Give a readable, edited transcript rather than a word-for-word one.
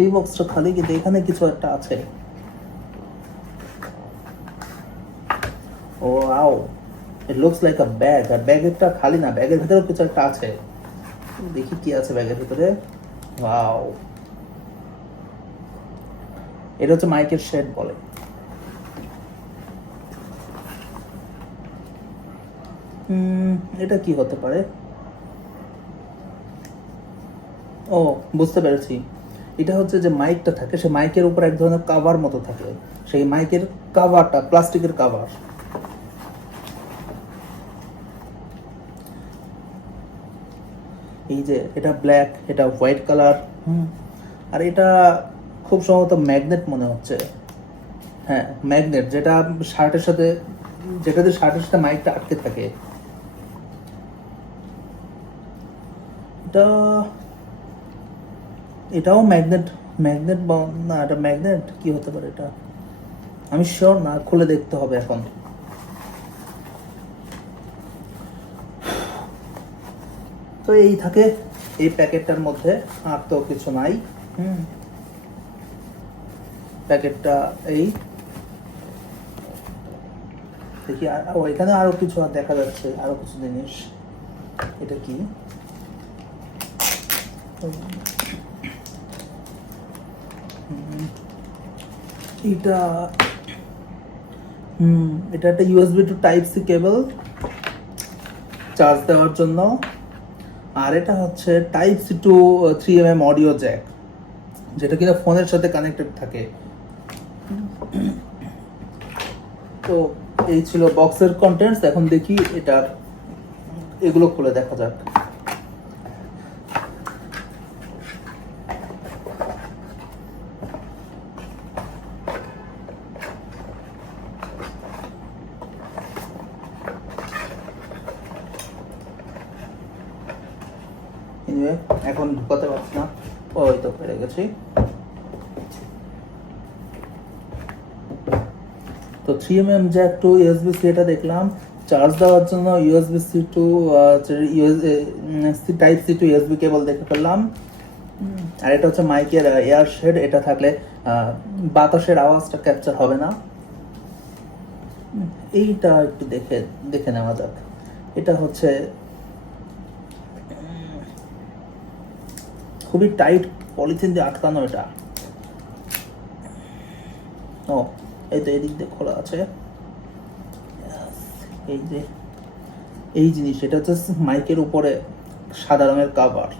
এই বক্সটা খালি, কিন্তু এখানে কিছু একটা আছে। Oh wow, it looks like a bag. আর ব্যাগেরটা খালি না, ব্যাগের ভিতরেও কিছু একটা আছে। দেখি কি আছে ব্যাগের ভিতরে। ওয়াও, এটা হচ্ছে মাইকের শেড বলে। এটা কি হতে পারে? ও, বুঝতে পেরেছি। এটা হচ্ছে যে মাইকটা থাকে, সে মাইকের উপর এক ধরনের কাভার মতো থাকে, সেই মাইকের কাভারটা প্লাস্টিকের কাভার। এই যে এটা ব্ল্যাক, এটা হোয়াইট কালার। আর এটা খুব সম্ভবত ম্যাগনেট মনে হচ্ছে। হ্যাঁ, ম্যাগনেট, যেটা শার্টের সাথে, যেটাতে শার্টের সাথে মাইকটা আটকে থাকে। এটা, এটাও ম্যাগনেট। ম্যাগনেট না, এটা ম্যাগনেট কি হতে পারে এটা, আমি শিওর না, খুলে দেখতে হবে এখন। তো এই থাকে এই প্যাকেটটার মধ্যে, আর তো কিছু নাই। প্যাকেটটা এই দেখি, ও এখানে আরো কিছু দেখা যাচ্ছে, আরো কিছু জিনিস। এটা কি? এটা এটা একটা USB to type C cable, charge দেওয়ার জন্য। আর এটা হচ্ছে type C to 3mm audio jack, যেটা কিনা ফোনের সাথে কানেক্টেড থাকে। তো এই ছিল বক্সের কন্টেন্টস। এখন দেখি এটা, এগুলো খুলে দেখা যাক। এখন ঢুকাতে পারছি না, ওই তো পেরে গেছি। তো 3mm জ্যাক টু ইউএসবি-সি এটা দেখলাম, চার্জ দেওয়ার জন্য USB C to type C to USB cable দেখে ফেললাম। আর এটা হচ্ছে মাইকের এয়ার শেড, এটা থাকলে বাতাসের আওয়াজটা ক্যাপচার হবে না। এইটা একটু দেখে দেখে নেওয়া যাক। এটা হচ্ছে খুবই টাইট পলিথিন দিয়ে আটকানো এটা। ও, এই তো এদিক দিয়ে খোলা আছে। এই যে এই জিনিস, এটা হচ্ছে মাইকের উপরে সাদা রঙের কাভার।